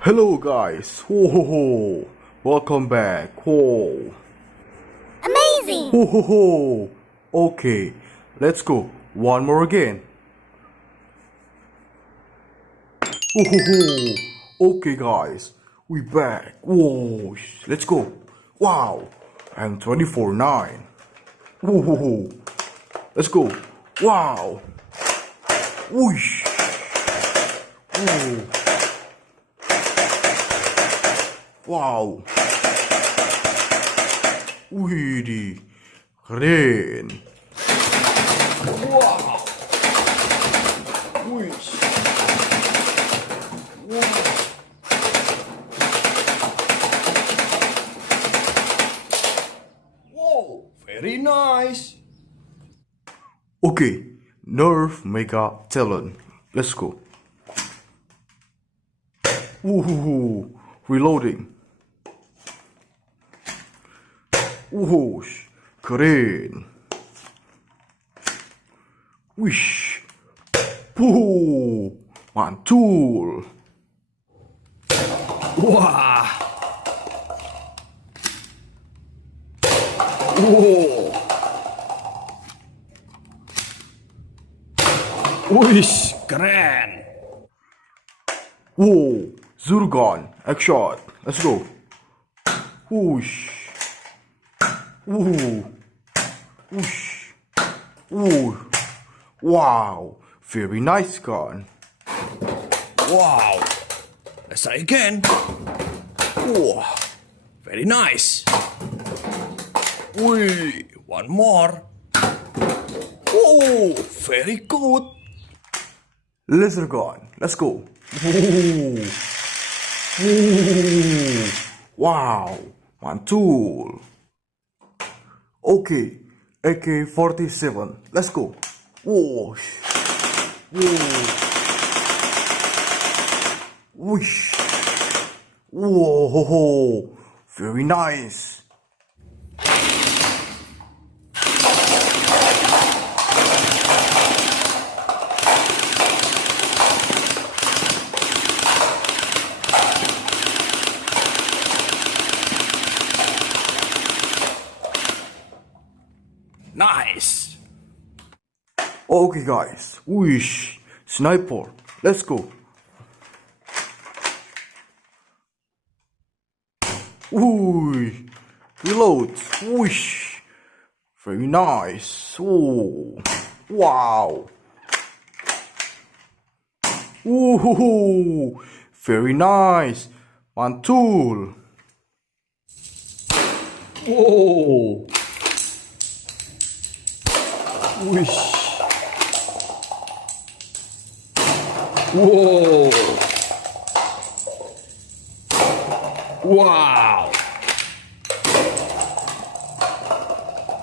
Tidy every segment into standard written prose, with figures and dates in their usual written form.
Hello guys, whoa, welcome back. Whoa, Amazing! whoa. Okay, let's go. One more again. Whoa. Okay guys, we back. Whoa, let's go. Wow, I'm 24/9. Whoa, let's go. Wow. Whoosh. Whoa. Wow. Widih, keren. Wow. Wish. Wow. Wow, very nice. Okay, NERF Mega Talent. Let's go. Woohoo, reloading. Whoosh, keren. Wish. Puh, mantul. Wah. Wow. Wih, keren. Whoa, Zurgon, X-Shot. Let's go. Whoosh. Woo. Whoosh. Woo. Wow, very nice gun. Wow. Let's try again. Wow. Very nice. Wih, one more. Oh, very good. Laser gun. Let's go. Woo. Woo. Wow, mantul. Okay, AK47. Let's go. Whoosh. Whoa. Whoosh. Whoa. Very nice. Nice. Okay guys, wish, sniper, let's go. Ooh, reload, wish, very nice. Oh, wow. Ooh, very nice. Mantul. Whoa. Wish. Whoa. Wow.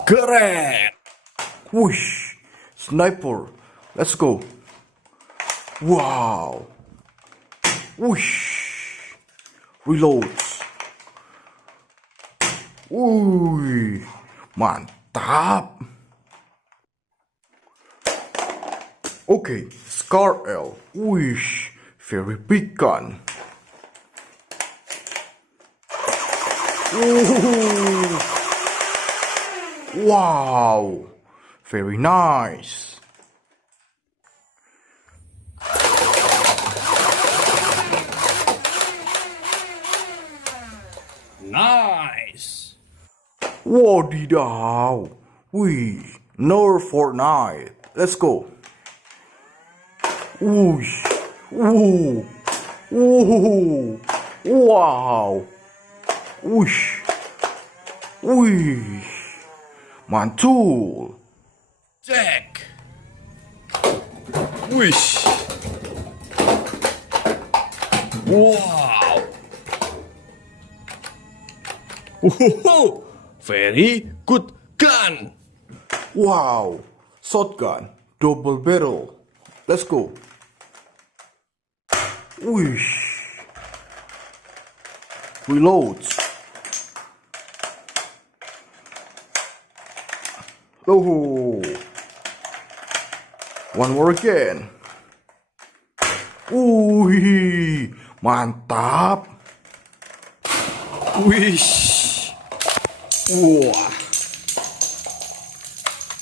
Keren. Whoosh, sniper, let's go. Wow. Whoosh, reloads. Wuih, mantap. Okay, Scar L. Wish, very big gun. Ooh. Wow, very nice. Nice. Wadidaw. Wih, NERF Fortnite. Let's go. Whoosh. Ooh. Ooh. Wow. Whoosh. Wih. Mantul. Check. Wish. Wow. Woohoo! Very good gun. Wow. Shotgun. Double barrel. Let's go. Whoosh. Reloads. Oh. One more again. Wih, mantap. Wish. Wah.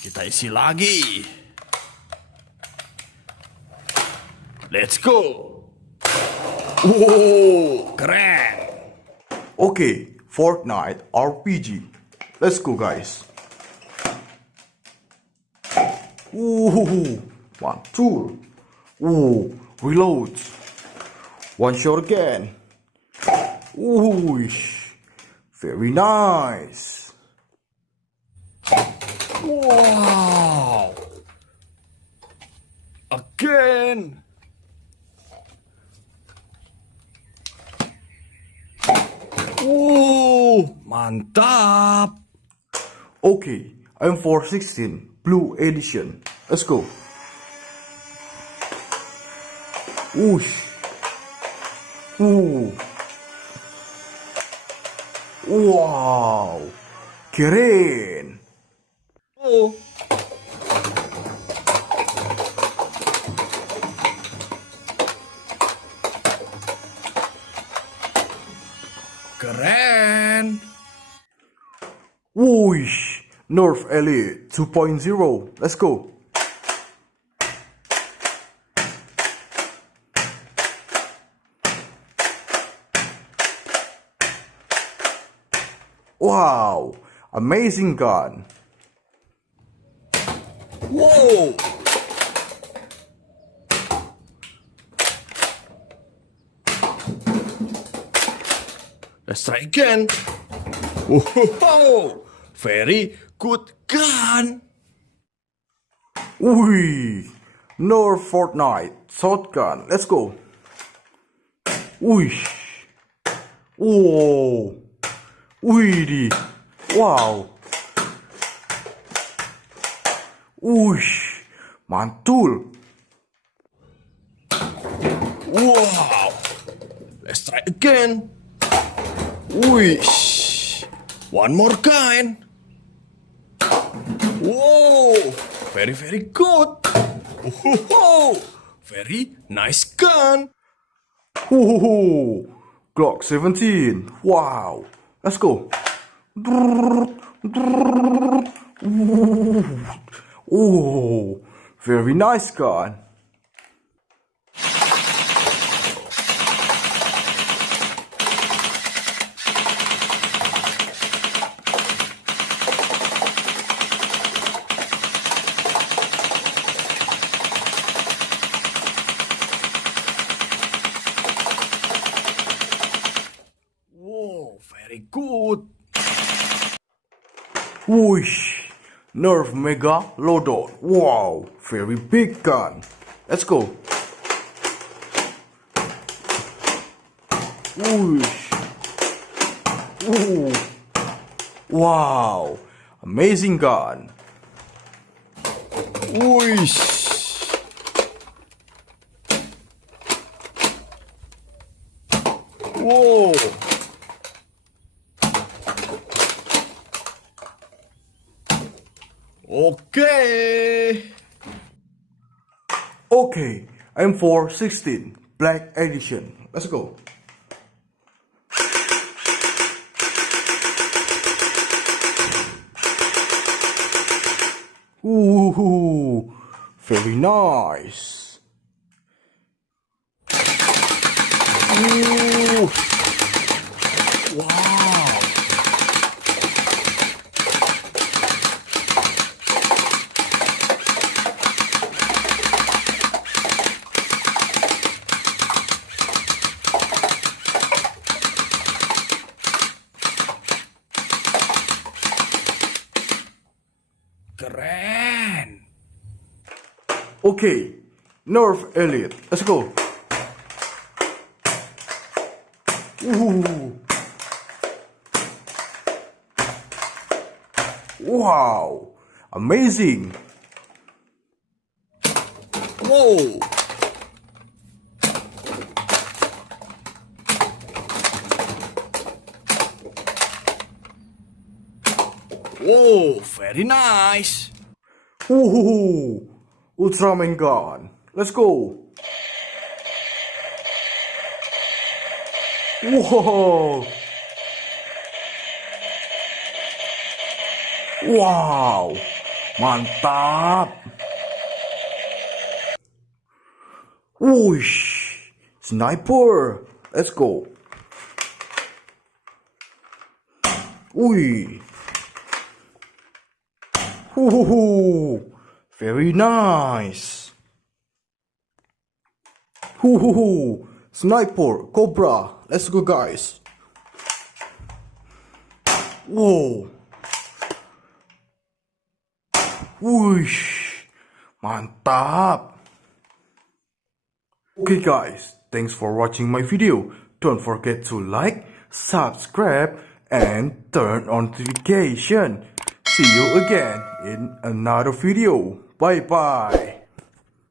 Kita isi lagi. Let's go. Wow, keren. Okay, Fortnite RPG. Let's go, guys. Ooh, one, two. Ooh, reload. One shot again. Ooh, very nice. Wow. Again. Mantap. Okay, M416 Blue Edition. Let's go. Whoosh. Ooh. Wow. Keren. Oh. Keren. Whoosh. NERF Elite 2.0. Let's go. Wow. Amazing gun. Whoa. Let's try again. Whoa. Very good gun. Whee. NERF Fortnite shotgun. Let's go. Whoosh. Whoa. Wih, wow. Whoosh. Mantul. Wow. Let's try again. Wish. One more kind. Whoa. Very, very good. Whoa. Very nice gun. Ooh, Glock 17. Wow. Let's go. Oh, very nice gun. Whoa, very good. Whoosh. NERF Mega Loadout. Wow, very big gun. Let's go. Whoosh. Ooh. Wow, amazing gun. Wish. Whoa. Okay. Okay, M416 Black Edition. Let's go. Ooh, very nice. Ooh. Wow. Keren. Okay, NERF Elite. Let's go. Ooh. Wow, amazing. Whoa. Whoa, very nice. Ooh, Ultraman gun. Let's go. Wow. Wow. Mantap. Whoosh. Sniper. Let's go. Whee. Woohoo. Very nice. Woohoo. Sniper. Cobra. Let's go, guys. Whoa. Whoosh. Mantap. Okay guys, thanks for watching my video. Don't forget to like, subscribe, and turn on notification. See you again in another video. Bye bye.